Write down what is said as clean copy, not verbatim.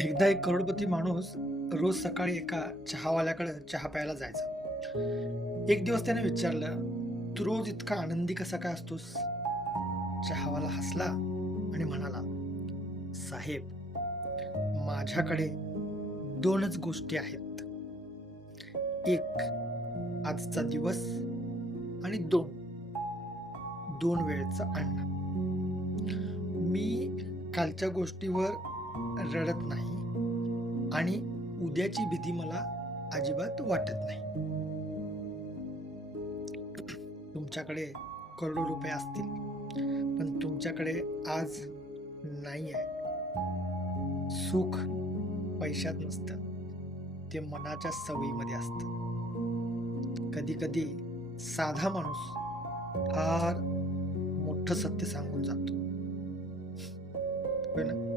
एकदा एक करोडपती माणूस रोज सकाळी एका चहावाल्याकडे चहा प्यायला जायचा. एक दिवस त्याने विचारलं, "तू रोज इतका आनंदी कसा काय असतोस?" चहावाला हसला आणि म्हणाला, "साहेब, माझ्याकडे दोनच गोष्टी आहेत. एक आजचा दिवस आणि दोन वेळचं अन्न. मी कालच्या गोष्टीवर रडत नाही आणि उद्याची भीती मला अजिबात वाटत नाही. तुमच्याकडे करोडो रुपये असतील, पण तुमच्याकडे आज नाही आहे. सुख पैशात नसतं, ते मनाच्या सवयीमध्ये असतं. कधी-कधी साधा माणूस फार मोठं सत्य सांगून जातो. होय ना?